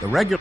The regular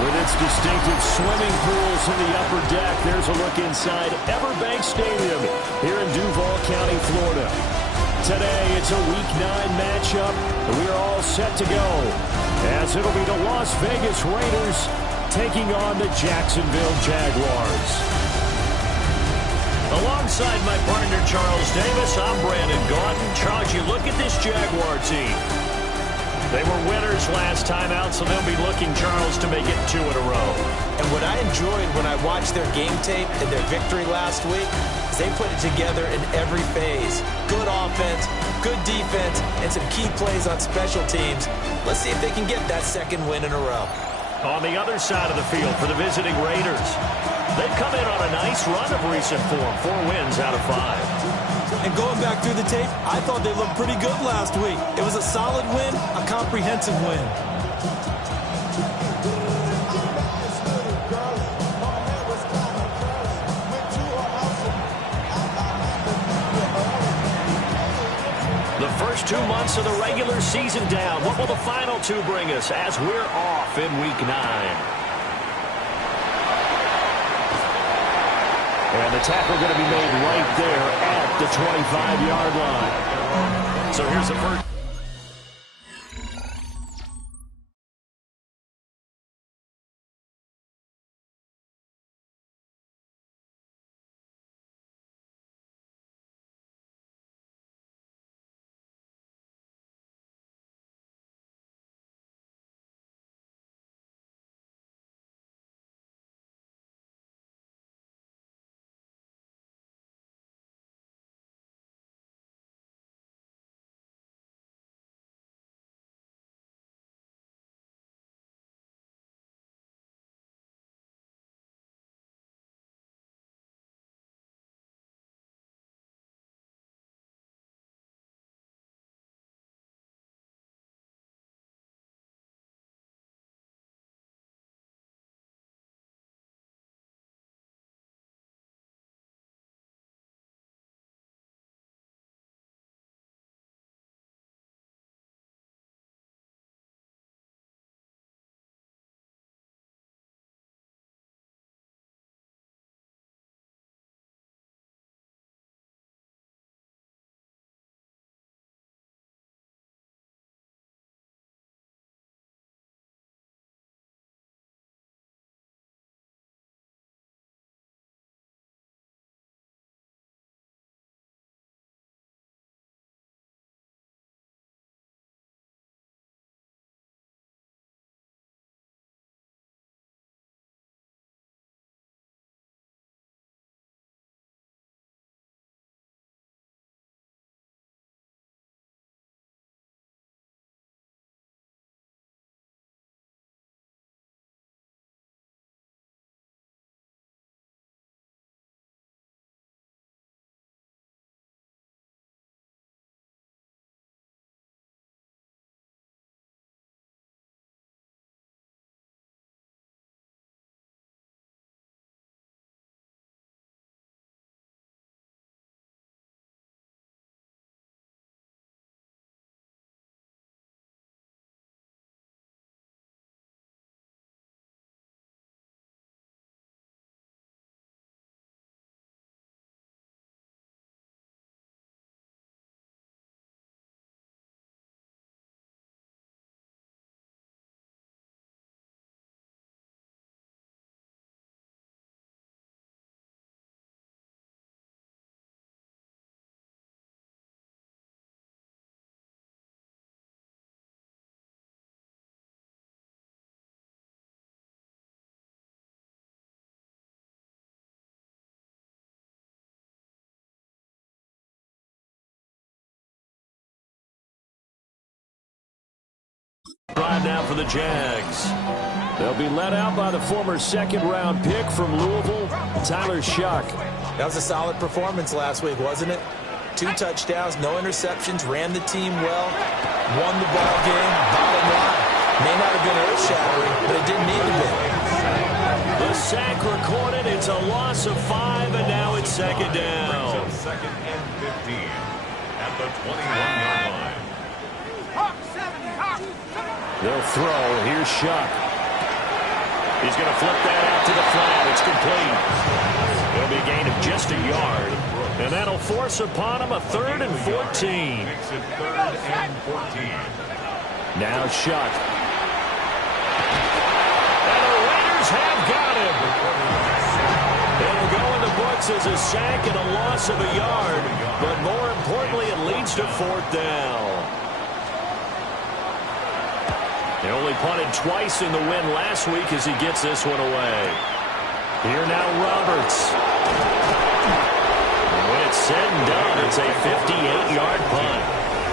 With its distinctive swimming pools in the upper deck, there's a look inside Everbank Stadium here in Duval County, Florida. Today, it's a Week 9 matchup, and we are all set to go, as it'll be the Las Vegas Raiders taking on the Jacksonville Jaguars. Alongside my partner, Charles Davis, I'm Brandon Gaudin. Charles, you look at this Jaguar team. They were winners last time out, so they'll be looking, Charles, to make it 2 in a row. And what I enjoyed when I watched their game tape and their victory last week is they put it together in every phase. Good offense, good defense, and some key plays on special teams. Let's see if they can get that second win in a row. On the other side of the field for the visiting Raiders, they've come in on a nice run of recent form, 4 wins out of 5. And going back through the tape, I thought they looked pretty good last week. It was a solid win, a comprehensive win. The first 2 months of the regular season down. What will the final 2 bring us as we're off in Week 9? And the tackle going to be made right there at the 25-yard line. So here's the first. Drive now for the Jags. They'll be led out by the former second-round pick from Louisville, Tyler Shuck. That was a solid performance last week, wasn't it? 2 touchdowns, no interceptions, ran the team well, won the ball game, bottom line. May not have been earth-shattering, but it didn't need to be. The sack recorded. It's a loss of 5, and now it's second down. Second and 15 at the 21-yard line. They'll throw. Here's Shuck. He's going to flip that out to the flat. It's complete. It'll be a gain of just a yard. And that'll force upon him a 3rd and 14. Makes it 3rd and 14. Now Shuck. And the Raiders have got him. It'll go in the books as a sack and a loss of a yard. But more importantly, it leads to 4th down. They only punted twice in the win last week as he gets this one away. Here now Roberts. And when it's said and done, it's a 58-yard punt.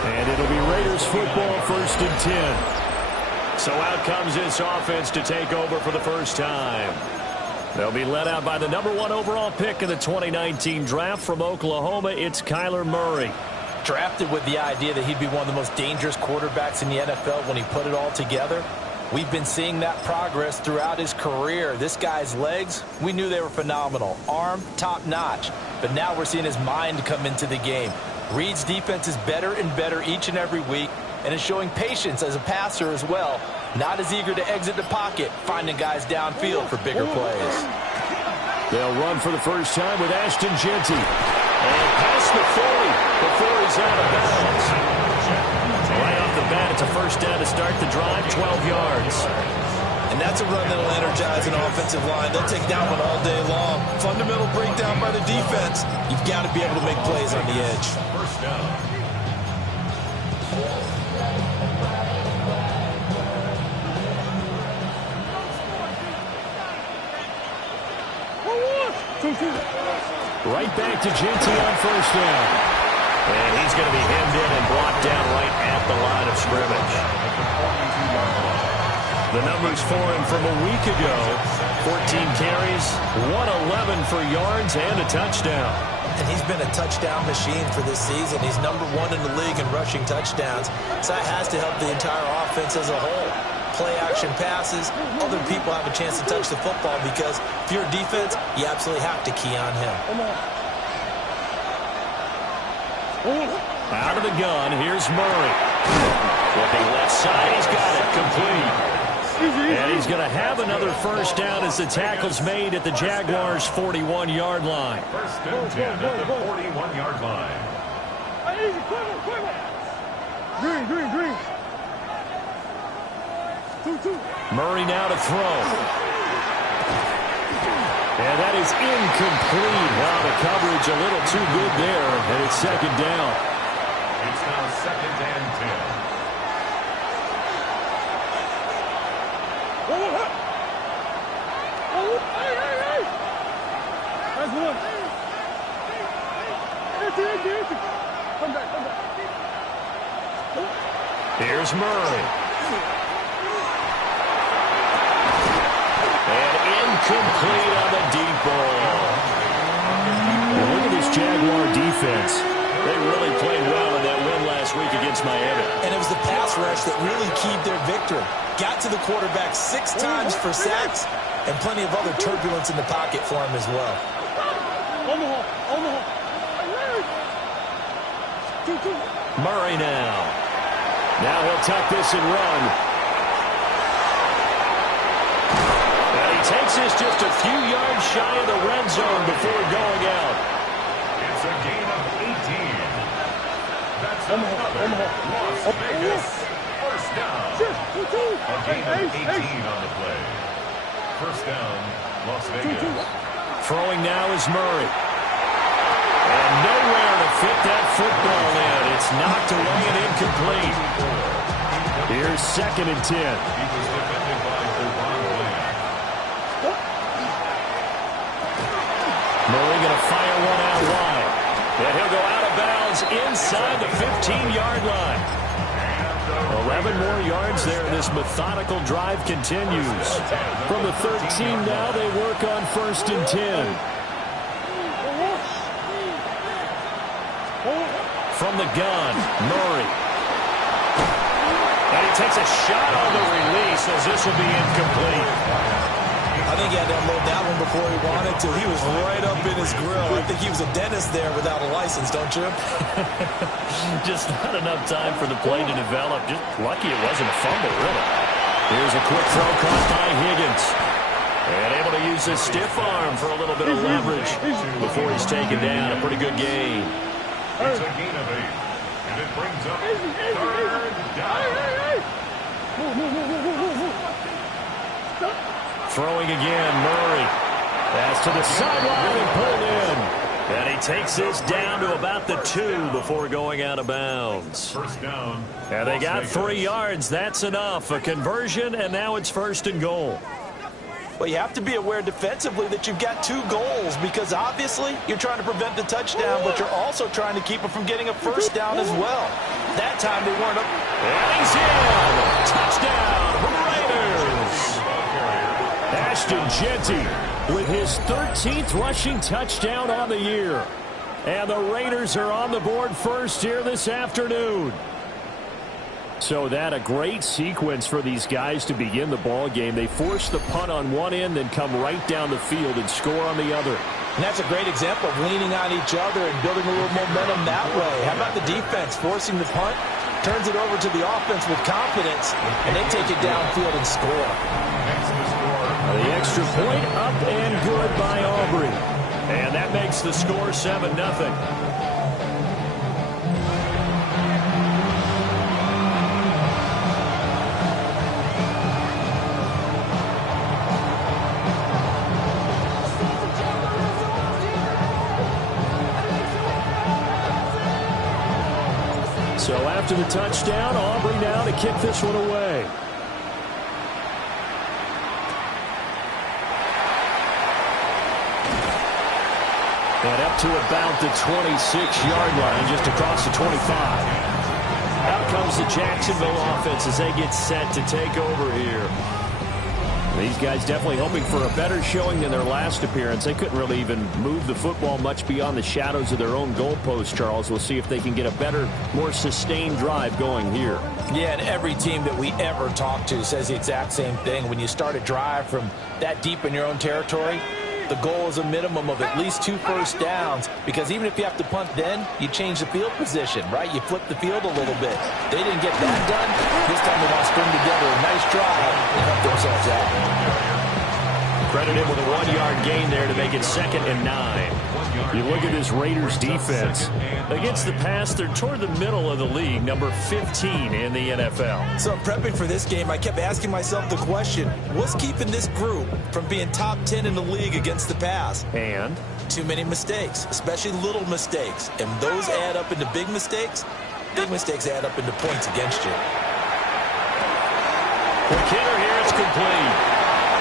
And it'll be Raiders football 1st and 10. So out comes this offense to take over for the first time. They'll be led out by the #1 overall pick in the 2019 draft from Oklahoma. It's Kyler Murray. Drafted with the idea that he'd be one of the most dangerous quarterbacks in the NFL when he put it all together. We've been seeing that progress throughout his career. This guy's legs, we knew they were phenomenal. Arm, top-notch. But now we're seeing his mind come into the game. Reed's defense is better and better each and every week, and is showing patience as a passer as well. Not as eager to exit the pocket, finding guys downfield for bigger plays. They'll run for the first time with Ashton Jeanty. And past the 40 before he's out of bounds. Right off the bat, it's a first down to start the drive, 12 yards. And that's a run that'll energize an offensive line. They'll take that one all day long. Fundamental breakdown by the defense. You've got to be able to make plays on the edge. First down. Right back to Jeanty on first down. And he's going to be hemmed in and blocked down right at the line of scrimmage. The numbers for him from a week ago: 14 carries, 111 for yards, and a touchdown. And he's been a touchdown machine for this season. He's #1 in the league in rushing touchdowns. So that has to help the entire offense as a whole. Play-action passes, other people have a chance to touch the football because if you're a defense, you absolutely have to key on him. Out of the gun, here's Murray. Looking left side, he's got it complete. And he's going to have another first down as the tackle's made at the Jaguars' 41-yard line. First and 10 at the 41-yard line. Green. Murray now to throw. And that is incomplete. Wow, the coverage a little too good there, and it's second down. It's now 2nd and 10. Here's Murray. Complete on the deep ball. Well, look at this Jaguar defense. They really played well in that win last week against Miami. And it was the pass rush that really keyed their victory. Got to the quarterback 6 times for sacks, and plenty of other turbulence in the pocket for him as well. Murray now. Now he'll tuck this and run. Takes this just a few yards shy of the red zone before going out. It's a gain of 18. That's another Las Vegas first down. A gain of 18 on the play. First down, Las Vegas. Throwing now is Murray. And nowhere to fit that football in. It's knocked away and incomplete. Here's 2nd and 10. He was defended by Murray going to fire one out wide. And he'll go out of bounds inside the 15-yard line. 11 more yards there, and this methodical drive continues. From the 13 now, they work on 1st and 10. From the gun, Murray. And he takes a shot on the release as this will be incomplete. I think he had to unload that one before he wanted to. He was right up in his grill. I think he was a dentist there without a license, don't you? Just not enough time for the play to develop. Just lucky it wasn't a fumble, really. Here's a quick throw caught by Higgins. And able to use his stiff arm for a little bit of leverage before he's taken down. A pretty good gain. It's a gain of 8. And it brings up 3rd down. Throwing again, Murray. Pass to the sideline and pulled in. And he takes this down to about the 2 before going out of bounds. First down. And they got 3 yards. That's enough. A conversion, and now it's 1st and goal. Well, you have to be aware defensively that you've got 2 goals because obviously you're trying to prevent the touchdown, but you're also trying to keep it from getting a 1st down as well. That time they weren't up. And he's in. Touchdown, Raiders. Ashton Jeanty with his 13th rushing touchdown on the year. And the Raiders are on the board first here this afternoon. So that a great sequence for these guys to begin the ball game. They force the punt on one end, then come right down the field and score on the other. And that's a great example of leaning on each other and building a little momentum that way. How about the defense forcing the punt, turns it over to the offense with confidence, and they take it downfield and score. The extra point up and good by Aubrey. And that makes the score 7-0. So after the touchdown, Aubrey now to kick this one away. And up to about the 26-yard line, just across the 25. Out comes the Jacksonville offense as they get set to take over here. These guys definitely hoping for a better showing than their last appearance. They couldn't really even move the football much beyond the shadows of their own goalpost, Charles. We'll see if they can get a better, more sustained drive going here. Yeah, and every team that we ever talk to says the exact same thing. When you start a drive from that deep in your own territory, the goal is a minimum of at least 2 first downs, because even if you have to punt then, you change the field position, right? You flip the field a little bit. They didn't get that done. This time they want to string together a nice drive and help themselves out. Credited with a 1-yard gain there to make it 2nd and 9. You look at this Raiders defense. Against the pass, they're toward the middle of the league, number 15 in the NFL. So prepping for this game, I kept asking myself the question, what's keeping this group from being top 10 in the league against the pass? And? Too many mistakes, especially little mistakes. And those add up into big mistakes. Big mistakes add up into points against you. The killer here is complete.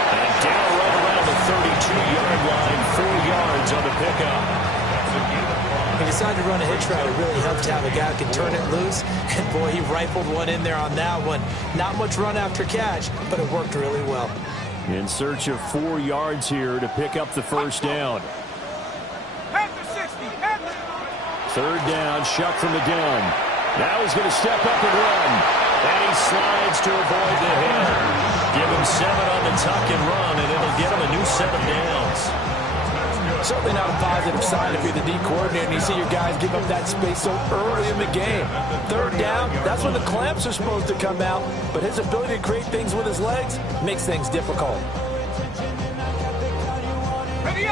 And down right around the 32-yard line, 4 yards on the pickup. He decided to run a hitch route. It really helped to have a guy who can turn it loose. And, boy, he rifled one in there on that one. Not much run after catch, but it worked really well. In search of 4 yards here to pick up the first down. 3rd down, Shuck from the gun. Now he's going to step up and run. And he slides to avoid the hit. Give him 7 on the tuck and run, and it'll get him a new set of downs. Certainly not a positive sign if you're the D coordinator and you see your guys give up that space so early in the game. 3rd down, that's when the clamps are supposed to come out, but his ability to create things with his legs makes things difficult.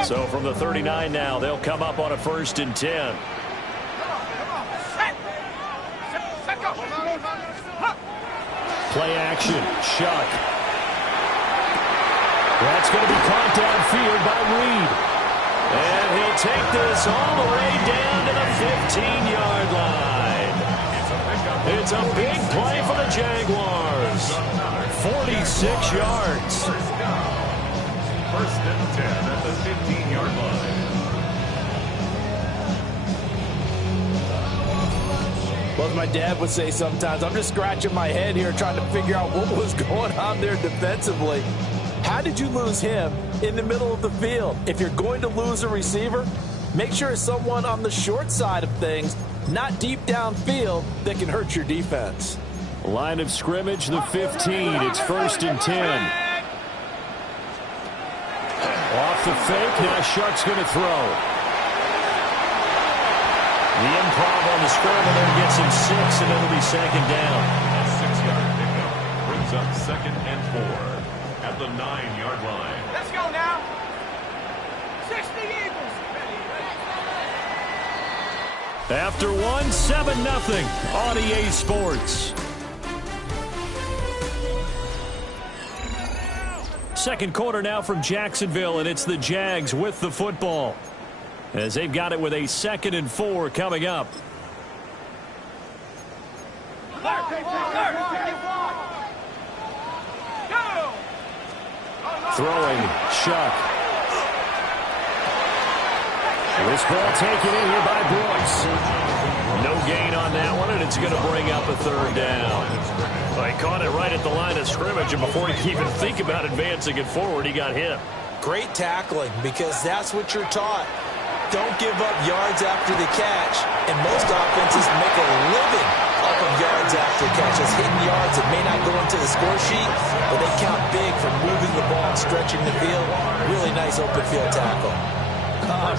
So from the 39 now, they'll come up on a 1st and 10. Play action, Shuck. That's going to be caught downfield by Reed. And he'll take this all the way down to the 15-yard line. It's a big play for the Jaguars. 46 yards. 1st and 10 at the 15-yard line. Well, as my dad would say sometimes, I'm just scratching my head here trying to figure out what was going on there defensively. How did you lose him in the middle of the field? If you're going to lose a receiver, make sure it's someone on the short side of things, not deep downfield, that can hurt your defense. Line of scrimmage, the 15. It's 1st and 10. Off the fake, now Shark's going to throw. The improv on the scramble there gets him 6, and it'll be second down. A 6-yard pickup brings up 2nd and 4 at the 9-yard line. Let's go now. 60 Eagles. After 1, 7-0 on EA Sports. Second quarter now from Jacksonville, and it's the Jags with the football, as they've got it with a 2nd and 4 coming up. Throwing, Shuck. This ball taken in here by Brooks. No gain on that one, and it's going to bring up a 3rd down. Well, he caught it right at the line of scrimmage, and before he could even think about advancing it forward, he got hit. Great tackling, because that's what you're taught. Don't give up yards after the catch, and most offenses make a living off of yards after catch. Those hidden yards that may not go into the score sheet, but they count big for moving the ball and stretching the field. Really nice open field tackle.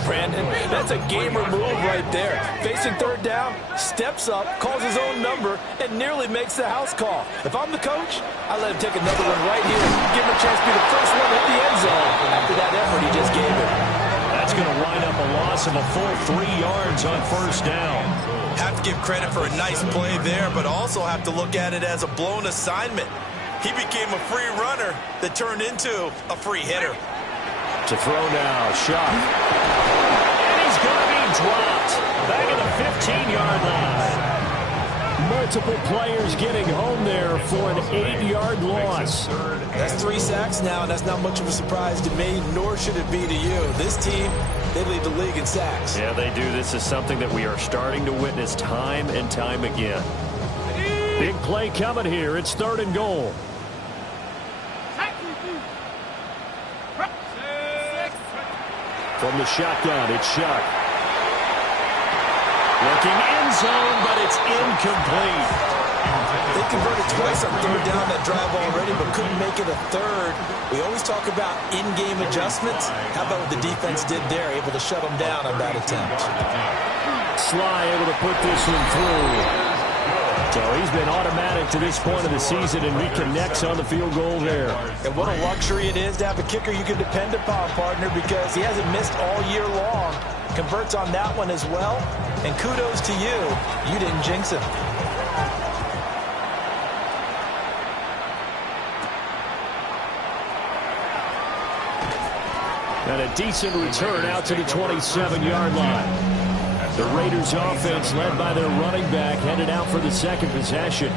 Brandon, that's a gamer move right there. Facing 3rd down, steps up, calls his own number, and nearly makes the house call. If I'm the coach, I let him take another one right here. Give him a chance to be the first one at the end zone after that effort he just gave him. That's going to wind up a loss of a full 3 yards on 1st down. Have to give credit for a nice play there, but also have to look at it as a blown assignment. He became a free runner that turned into a free hitter. To throw now, Shuck. And he's going to be dropped. Back at the 15-yard line. Multiple players getting home there for an 8-yard loss. That's 3 sacks now, and that's not much of a surprise to me, nor should it be to you. This team, they lead the league in sacks. Yeah, they do. This is something that we are starting to witness time and time again. Big play coming here. It's 3rd and goal. From the shotgun, it's Shuck. Looking end zone, but it's incomplete. They converted twice on 3rd down that drive already, but couldn't make it a 3rd. We always talk about in-game adjustments. How about what the defense did there, able to shut them down on that attempt? Sly able to put this one through. So he's been automatic to this point of the season, and he connects on the field goal there. And what a luxury it is to have a kicker you can depend upon, partner, because he hasn't missed all year long. Converts on that one as well. And kudos to you. You didn't jinx him. And a decent return out to the 27-yard line. The Raiders offense, led by their running back, headed out for the 2nd possession.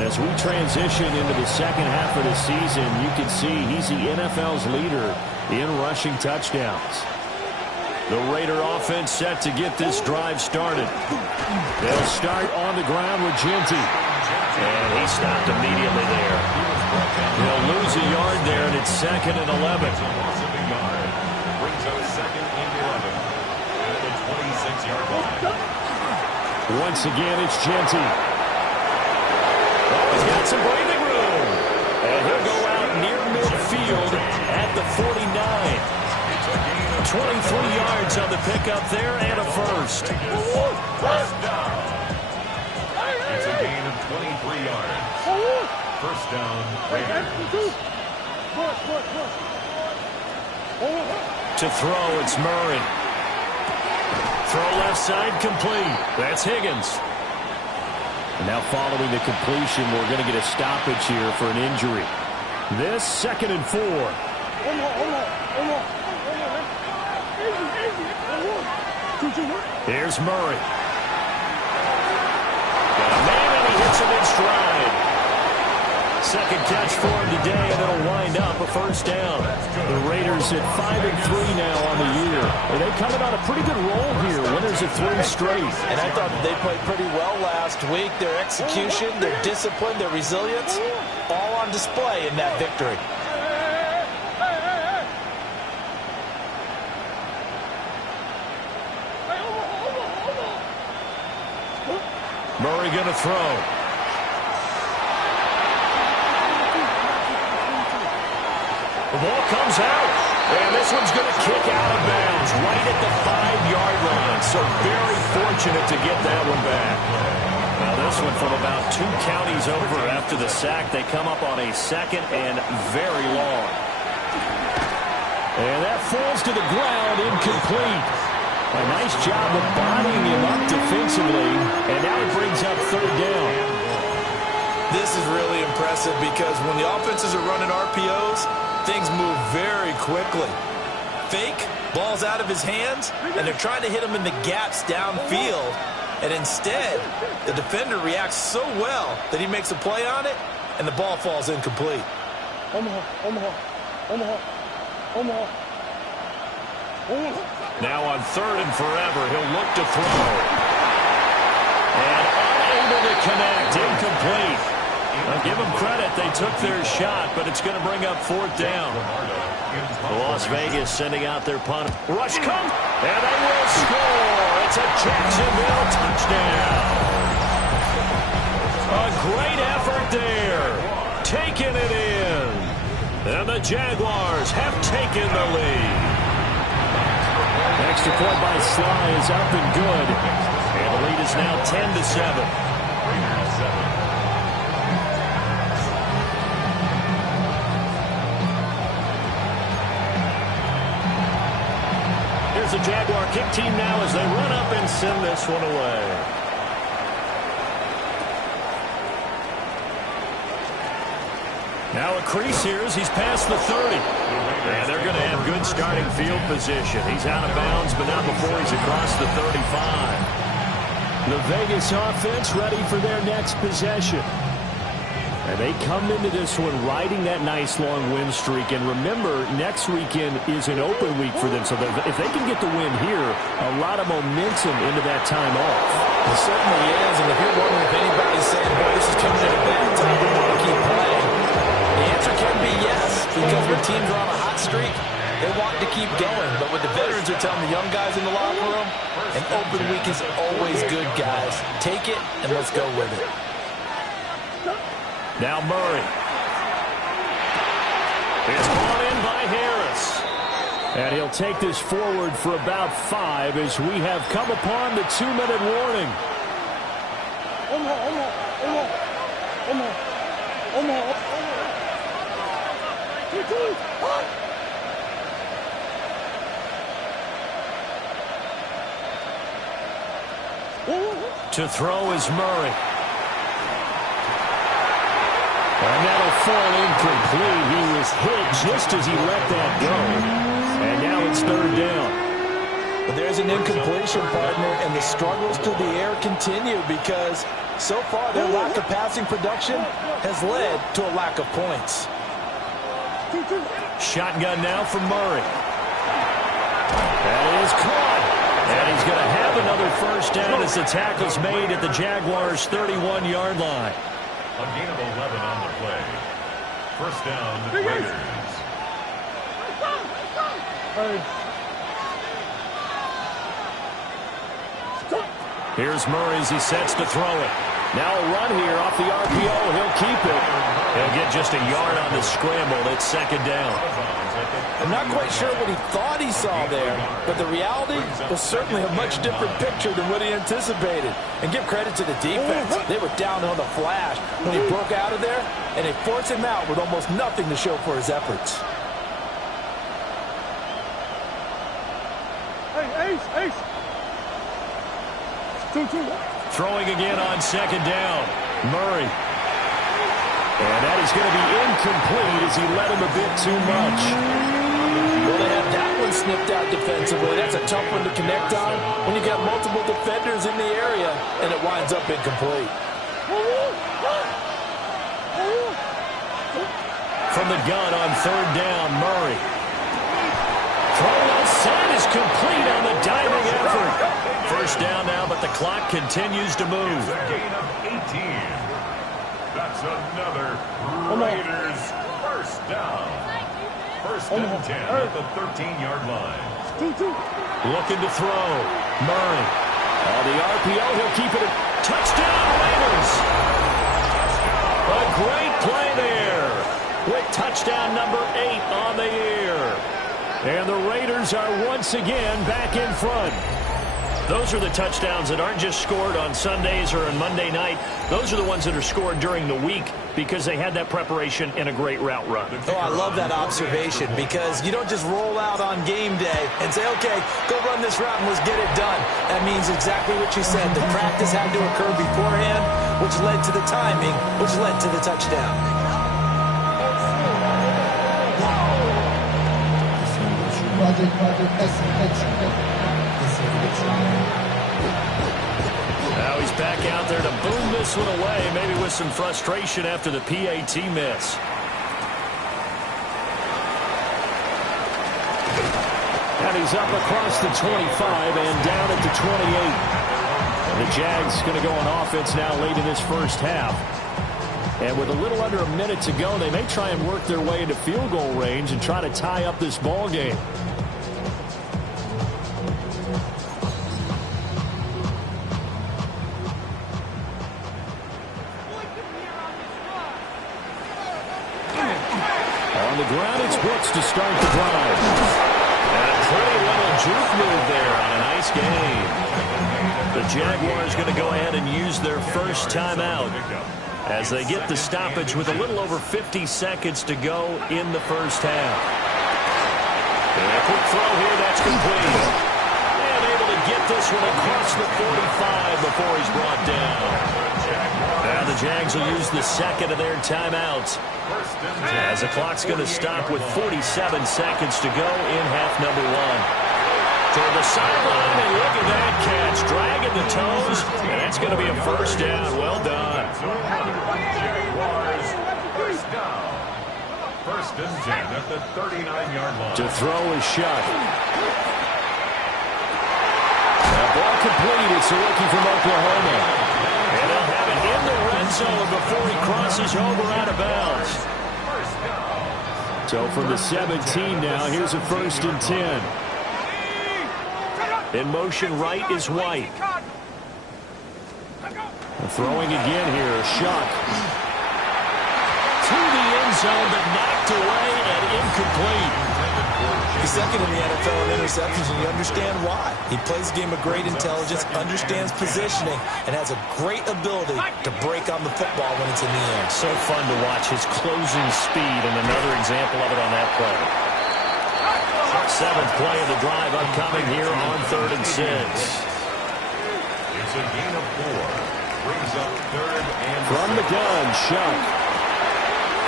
As we transition into the 2nd half of the season, you can see he's the NFL's leader in rushing touchdowns. The Raider offense set to get this drive started. They'll start on the ground with Genty. And he stopped immediately there. He'll lose a yard there, and it's 2nd and 11. Brings up 2nd and 11 at the 26-yard line. Once again, it's Genty. Oh, he's got some breathing room. And he'll go out near midfield at the 49. 23 yards on the pickup there and a first. First down. It's a gain of 23 yards. First down, Raiders. To throw, it's Murray. Throw left side, complete. That's Higgins. And now following the completion, we're going to get a stoppage here for an injury. This 2nd and 4. Here's Murray. Got a man, and he hits him in stride. Second catch for him today, and it'll wind up a first down. The Raiders at 5-3 now on the year. And they coming on a pretty good roll here. Winners at 3 straight. And I thought they played pretty well last week. Their execution, their discipline, their resilience, all on display in that victory. Murray going to throw. The ball comes out. And this one's going to kick out of bounds right at the 5-yard line. So very fortunate to get that one back. Now this one from about 2 counties over after the sack. They come up on a 2nd and very long. And that falls to the ground, incomplete. A nice job of bodying him up defensively. And now it brings up 3rd down. This is really impressive because when the offenses are running RPOs, things move very quickly. Fake, ball's out of his hands, and they're trying to hit him in the gaps downfield. And instead, the defender reacts so well that he makes a play on it, and the ball falls incomplete. Now on 3rd and forever, he'll look to throw. And unable to connect, incomplete. I'll give them credit. They took their shot, but it's going to bring up 4th down. Las Vegas sending out their punt. Rush come, and they will score. It's a Jacksonville touchdown. A great effort there. Taking it in. And the Jaguars have taken the lead. Extra point by Sly is up and good. And the lead is now 10-7. The Jaguar kick team now as they run up and send this one away. Now a crease here as he's past the 30. And they're going to have good starting field position. He's out of bounds, but not before he's across the 35. The Vegas offense ready for their next possession. And they come into this one riding that nice long win streak. And remember, next weekend is an open week for them. So if they can get the win here, a lot of momentum into that time off. It certainly is. And if you're wondering if anybody's saying, boy, this is coming at a bad time, we want to keep playing, the answer can be yes. Because when teams are on a hot streak, they want to keep going. But what the veterans are telling the young guys in the locker room, an open week is always good, guys. Take it and let's go with it. Now Murray. It's brought in by Harris. And he'll take this forward for about 5 as we have come upon the 2-minute warning. To throw is Murray. And that'll fall incomplete. He was hit just as he let that go. And now it's 3rd down. But there's an incompletion, partner, and the struggles to the air continue because so far their lack of passing production has led to a lack of points. Shotgun now from Murray. That is caught. And he's going to have another 1st down as the tackle's made at the Jaguars' 31-yard line. A gain of 11 on the play. 1st down, Raiders. Here's Murray as he sets to throw it. Now a run here off the RPO. He'll keep it. He'll get just a yard on the scramble. It's 2nd down. I'm not quite sure what he thought he saw there, but the reality was certainly a much different picture than what he anticipated. And give credit to the defense. They were down on the flash when he broke out of there, and they forced him out with almost nothing to show for his efforts. Ace. Throwing again on 2nd down. Murray. And that is going to be incomplete as he led him a bit too much. Well, they have that one snipped out defensively. That's a tough one to connect on when you got multiple defenders in the area, and it winds up incomplete. From the gun on 3rd down, Murray. Throw well set is complete on the diving effort. 1st down now, but the clock continues to move. It's a gain of 18. That's another Raiders 1st down. 1st and 10 at the 13-yard line. Looking to throw. Murray. On the RPO, he'll keep it. Touchdown, Raiders. A great play there. With touchdown number 8 on the year. And the Raiders are once again back in front. Those are the touchdowns that aren't just scored on Sundays or on Monday night. Those are the ones that are scored during the week because they had that preparation and a great route run. Oh, I love that observation because you don't just roll out on game day and say, okay, go run this route and let's get it done. That means exactly what you said. The practice had to occur beforehand, which led to the timing, which led to the touchdown. Now he's back out there to boom this one away, maybe with some frustration after the PAT miss. And he's up across the 25 and down at the 28. The Jags going to go on offense now late in this first half. And with a little under a minute to go, they may try and work their way into field goal range and try to tie up this ball game. On the ground, it's Brooks to start the drive. And a pretty little juke move there on a nice game. The Jaguars going to go ahead and use their first timeout as they get the stoppage with a little over 50 seconds to go in the first half. And a quick throw here, that's complete. And able to get this one across the 45 before he's brought down. Now the Jags will use the second of their timeouts as the clock's going to stop with 47 seconds to go in half number one. To the sideline, and look at that catch, dragging the toes, and that's going to be a first down. Well done. First down. First and 10 at the 39-yard line. To throw is shot. That ball complete. It's a rookie from Oklahoma. And they'll have it in the red zone before he crosses over out of bounds. So from the 17 now, here's a first and 10. In motion right is White. Throwing again here, Shock. To the end zone, but knocked away and incomplete. He's second in the NFL in interceptions, and you understand why. He plays a game of great intelligence, understands positioning, and has a great ability to break on the football when it's in the air. So fun to watch his closing speed, and another example of it on that play. Seventh play of the drive upcoming here on 3rd and 6. It's a gain of 4. Brings up 3rd and From the gun, Shuck.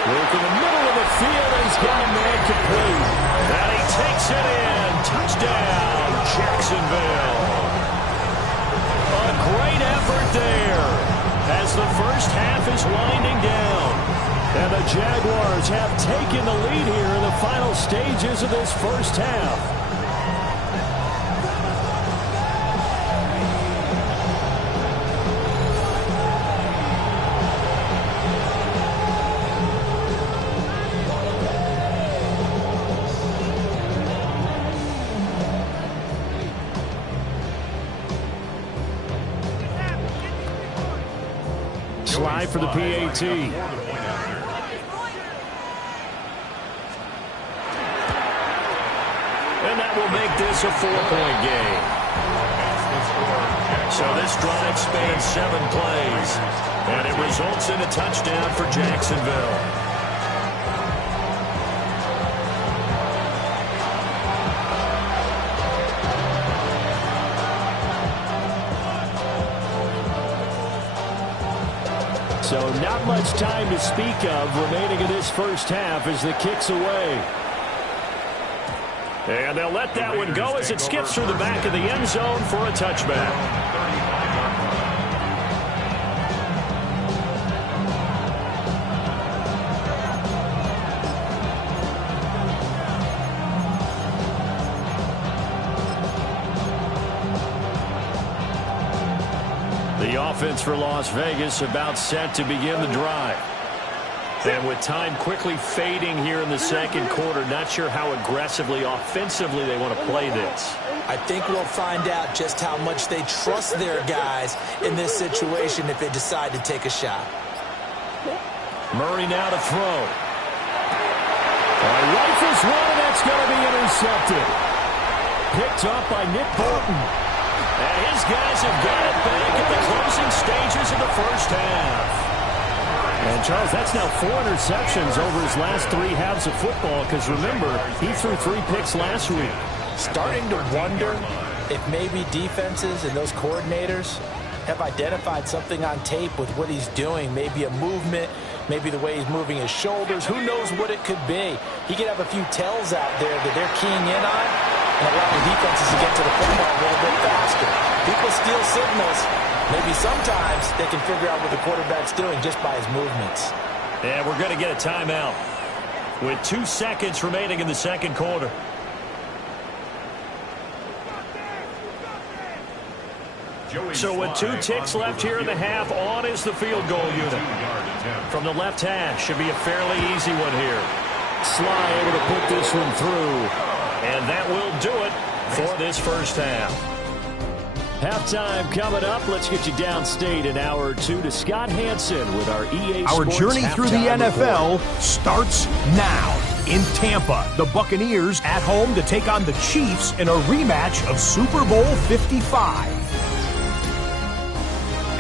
Work in the middle of the field, and he's got a man complete. And he takes it in. Touchdown, Jacksonville. A great effort there as the first half is winding down. And the Jaguars have taken the lead here in the final stages of this first half. Slide for the PAT. And that will make this a 4-point game. So this drive spans 7 plays. And it results in a touchdown for Jacksonville. So not much time to speak of remaining in this first half as the kick's away. And they'll let that one go as it skips through the back of the end zone for a touchback. The offense for Las Vegas about set to begin the drive. And with time quickly fading here in the second quarter, not sure how aggressively, offensively they want to play this. I think we'll find out just how much they trust their guys in this situation if they decide to take a shot. Murray now to throw. Rifles one, and It's going to be intercepted. Picked up by Nick Bolton. And his guys have got it back at the closing stages of the first half. And, Charles, that's now 4 interceptions over his last 3 halves of football because, remember, he threw 3 picks last week. Starting to wonder if maybe defenses and those coordinators have identified something on tape with what he's doing, maybe a movement, maybe the way he's moving his shoulders. Who knows what it could be? He could have a few tells out there that they're keying in on and allowing defenses to get to the football a little bit faster. People steal signals. Maybe sometimes they can figure out what the quarterback's doing just by his movements. And we're going to get a timeout with 2 seconds remaining in the second quarter. So with 2 ticks left here in the half, on is the field goal unit. From the left hash, should be a fairly easy one here. Sly able to put this one through. And that will do it for this first half. Halftime coming up. Let's get you downstate an hour or 2 to Scott Hansen with our EA Our Sports journey through the NFL report. starts now. In Tampa, the Buccaneers at home to take on the Chiefs in a rematch of Super Bowl 55.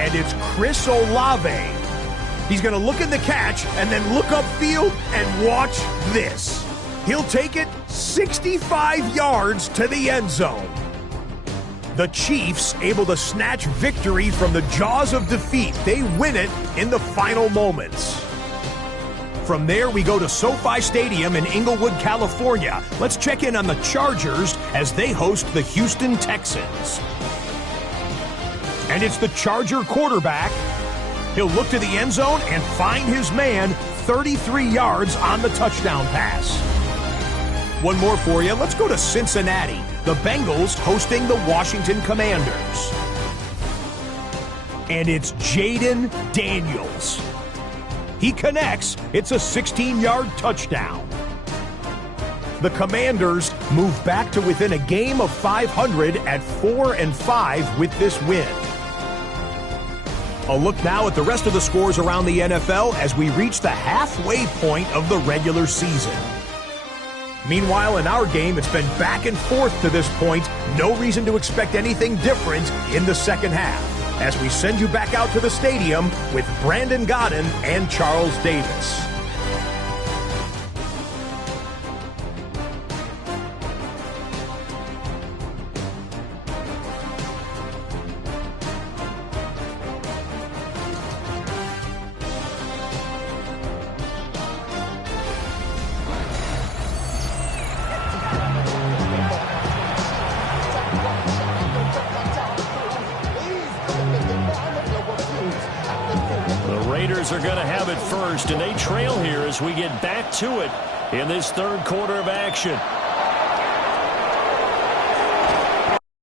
And it's Chris Olave. He's going to look at the catch and then look upfield and watch this. He'll take it 65 yards to the end zone. The Chiefs able to snatch victory from the jaws of defeat. They win it in the final moments. From there, we go to SoFi Stadium in Inglewood, California. Let's check in on the Chargers as they host the Houston Texans. And it's the Charger quarterback. He'll look to the end zone and find his man 33 yards on the touchdown pass. One more for you. Let's go to Cincinnati. The Bengals hosting the Washington Commanders. And it's Jaden Daniels. He connects. It's a 16-yard touchdown. The Commanders move back to within a game of 500 at 4-5 with this win. A look now at the rest of the scores around the NFL as we reach the halfway point of the regular season. Meanwhile, in our game, it's been back and forth to this point. No reason to expect anything different in the second half as we send you back out to the stadium with Brandon Godden and Charles Davis. Are going to have it first, and they trail here as we get back to it in this third quarter of action.